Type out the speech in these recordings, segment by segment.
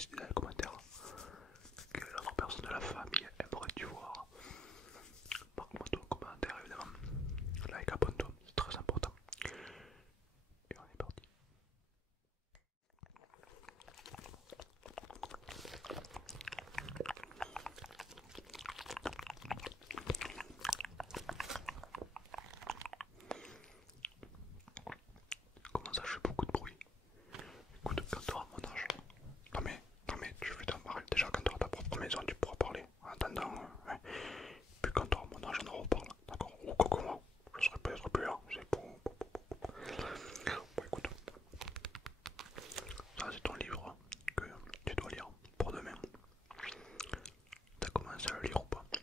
préciser dans les commentaires quelle autre personne de la famille aimerais-tu voir. Marque-moi ton commentaire évidemment. Like, abonne-toi, c'est très important. Et on est parti. Comment ça, je fais beaucoup de bruit? Écoute, quand tu auras mon âge. Non mais, tu fais ta marque. Déjà, quand tu auras ta propre maison, tu pourras parler. En attendant, hein. Puis quand tu auras mon âge, on en reparle. D'accord? Ou comment? Je serai peut-être plus là. C'est bon. Bon, écoute. Ça, c'est ton livre que tu dois lire pour demain. T'as commencé à le lire ou pas? Tu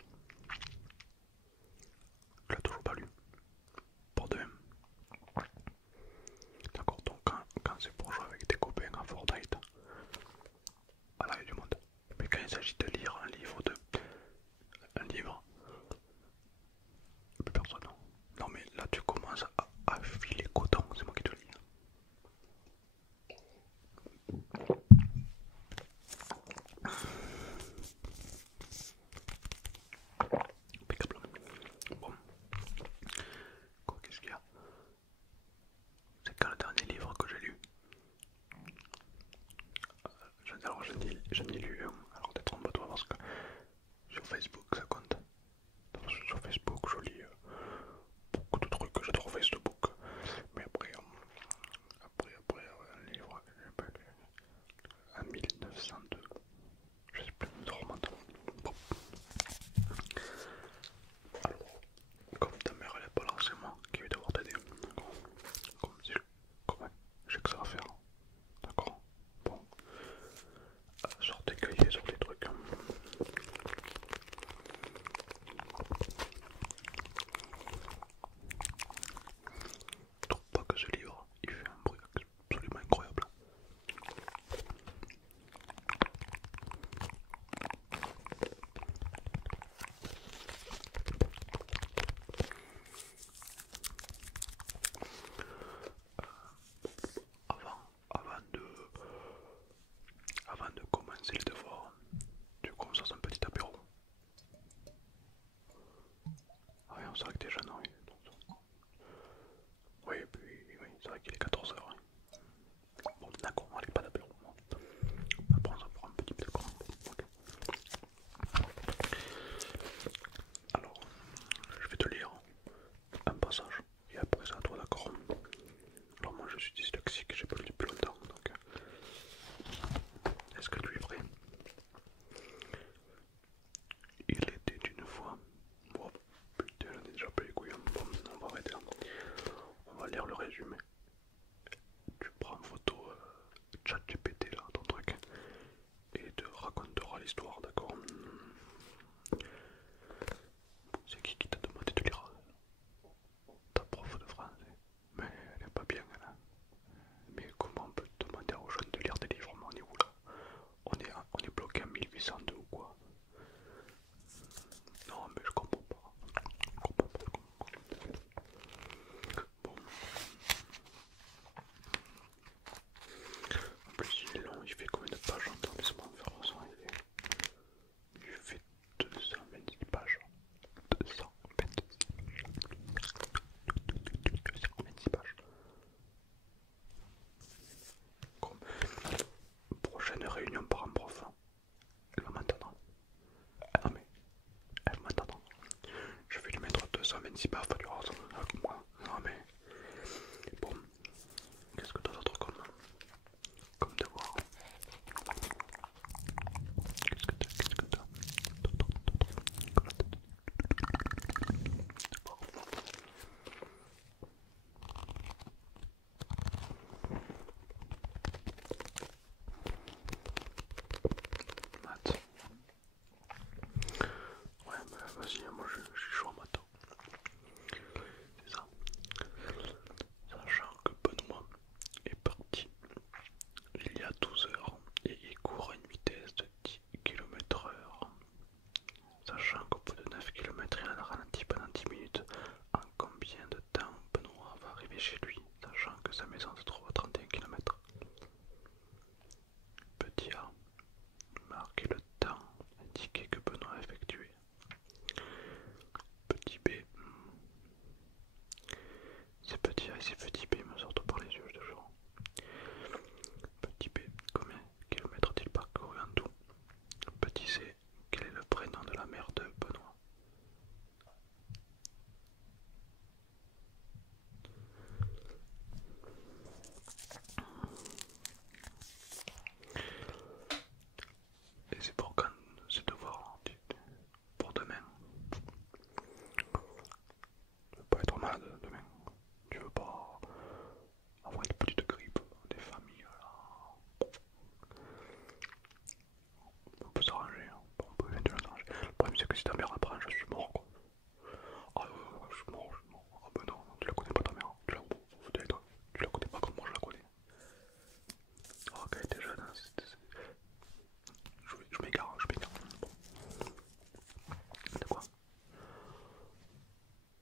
l'as toujours pas lu? Pour demain. D'accord, donc quand c'est pour jouer avec tes copains à Fortnite, ah là il y a du monde. Mais quand il s'agit de lire un livre, plus personne. Non mais là tu commences à filer coton, c'est moi qui te lis. Impeccable. Bon, quoi qu'est-ce qu'il y a? C'est quand le dernier livre que j'ai lu? Alors j'en ai lu un, alors peut-être en toi parce que sur Facebook ça compte. Sur Facebook je lis beaucoup de trucs que j'ai sur Facebook. Mais après, un livre que j'ai pas lu en 1902, je sais plus, ça remonte. Bon. Alors, comme ta mère elle est pas là, c'est moi qui vais devoir t'aider. Comme si j'ai que ça à faire. D'accord? Bon. Sors tes cahiers, sors tes trucs. Je trouve pas que ce livre, il fait un bruit absolument incroyable. Avant de, avant de commencer les devoirs, tu commences un petit apéro. Ah oui, c'est vrai que t'es jeune, oui. Oui, puis, oui, c'est vrai qu'il est 14h. Bon, d'accord, allez, pas d'apéro. On va prendre ça pour un petit peu de quoi. Okay. Alors, je vais te lire un passage et après c'est à toi, d'accord? Alors moi je suis dyslexique, j'ai pas lu depuis longtemps, donc est-ce que tu es prêt? Il était une fois... Bon, putain, j'en ai déjà pas les couilles, bon, on va arrêter là. On va lire le résumé. Tu prends en photo ChatGPT là, ton truc, et te racontera l'histoire, d'accord? C'est qui t'a demandé de lire? Ta prof de français. Mais elle est pas bien, elle. Hein. Mais comment on peut demander aux jeunes de lire des livres? Mais on est où là? On est bloqué en 1802 ou quoi? Non, mais je comprends pas. Je comprends pas. Bon. En plus, il est long, il fait combien de pages? Attends, laisse-moi faire ça. Il fait 226 pages. 226 pages. Comme prochaine réunion par un prof. Elle va m'entendre. Ah non mais, elle va m'entendre. Je vais lui mettre 226 pages du rose avec moi. Non mais, bon, qu'est-ce que t'as d'autre comme devoir? Qu'est-ce que t'as? Maths. Ouais, bah vas-y, moi je suis chaud en maths. si ta mère apprend, je suis mort quoi. Ah je suis mort, je suis mort. Ah bah non, tu la connais pas ta mère. Tu la connais pas comme moi je la connais. Oh quand elle était jeune, hein, je m'égare, je m'égare. Bon. De quoi?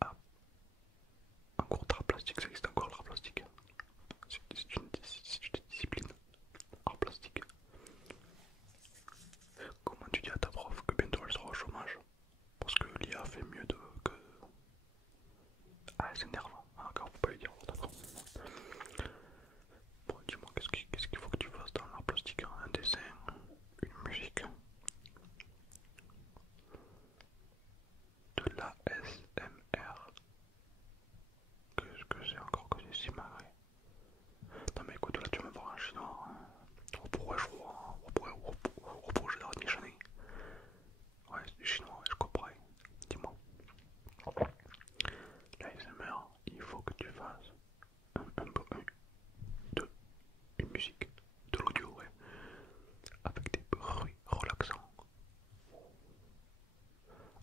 Ah, un cours d'art plastique, ça existe encore l'art plastique. C'est une discipline, art plastique. Comment tu dis à ta prof que bientôt elle sera au chômage? Parce que l'IA fait mieux que... Ah c'est énervant, ah, d'accord, faut pas lui dire, d'accord. Bon dis-moi, qu'est-ce qu'il faut que tu fasses dans l'art plastique? Un dessin, une musique, de l'ASMR. Qu'est-ce que c'est encore que c'est si malgré? Non mais écoute, là tu me parles en chinois. Pourquoi je vois? Pourquoi je dois déjeuner? Ouais, c'est du chinois, je comprends. Dis-moi. La SMR, il faut que tu fasses de, une musique, de l'audio, ouais, avec des bruits relaxants.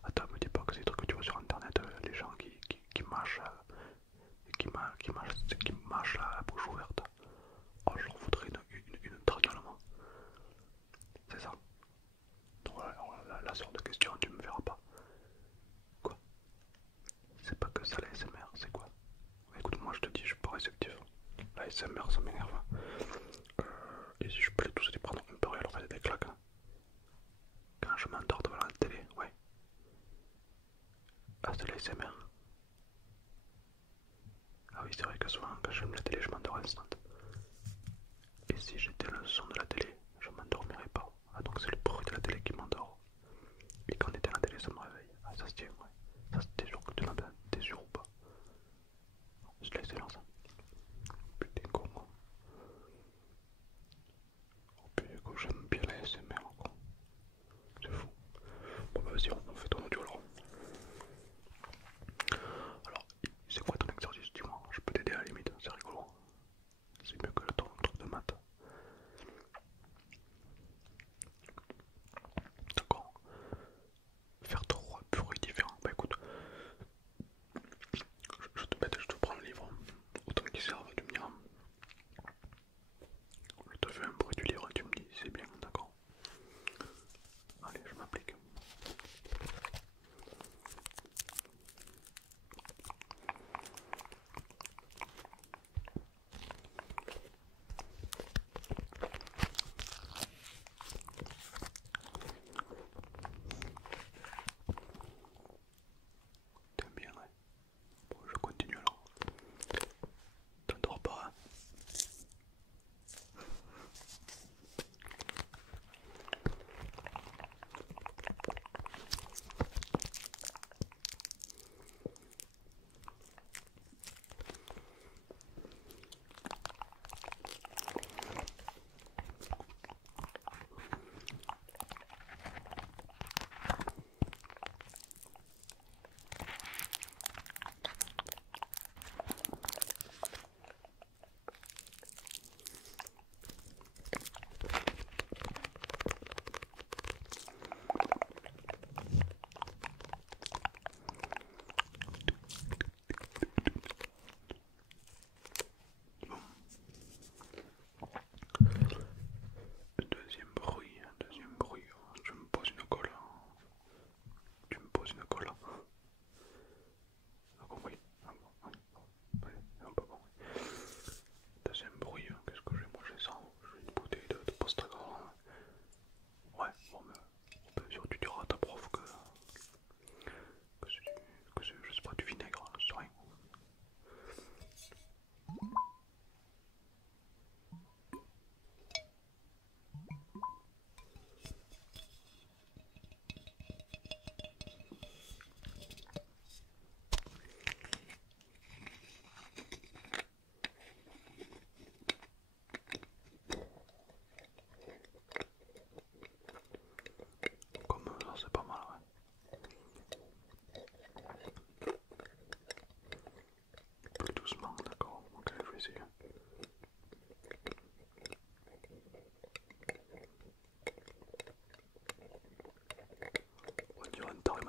Attends, me dis pas que c'est des trucs que tu vois sur internet, les gens qui mâchent, qui mâchent la bouche ouverte. Oh, je leur foutrais une traque à la main. C'est ça. Donc, voilà, la sorte de question, tu me verras pas. Quoi? C'est pas que ça la SMR, c'est quoi? Écoute, moi je te dis, je suis pas réceptif. La SMR ça m'énerve. Et si je peux tous les prendre un peu et leur faire des claques. Quand je m'endors devant la télé, ouais. Ah, c'est la SMR. Ah oui, c'est vrai que souvent quand j'allume la télé, je m'endors instant. Et si j'étais le son de la télé, je m'endormirais pas. Ah, donc c'est le bruit de la télé qui m'endort. Et quand on était à la télé, ça me réveille. Ah, ça se tient, ouais. Ça, t'es sûr que tu l'as, t'es sûr ou pas? Je te laisse faire ça. Putain, comment? Oh putain, j'aime bien la SMR, quoi. C'est fou. Bon, bah vas-y, on fait ton audio alors. Alors, c'est quoi ton exercice? Dis-moi, je peux t'aider à la limite, c'est rigolo. C'est mieux que ton truc de maths. D'accord. Faire trois bruits différents. Bah écoute, je te prends le livre. Autant qu'il serve, tu me diras. Je te fais un bruit du livre et tu me dis si c'est bien, d'accord? Allez, je m'applique. T'aimes bien, ouais. Bon, je continue alors. T'endors pas, hein? Deuxième bruit. Je me pose une colle. Tu me poses une colle. Ah bon, oui. Ah bon, oui. Ouais, c'est un peu bon. Deuxième bruit, qu'est-ce que j'ai? Moi j'ai ça. J'ai une bouteille de Postragon. Ouais, bon, mais bien sûr, tu diras à ta prof que c'est, je sais pas, du vinaigre, c'est rien. Comme ça, c'est pas mal, ouais. Plus doucement, d'accord. Ok, je vais essayer. On dirait un taré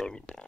putain, putain.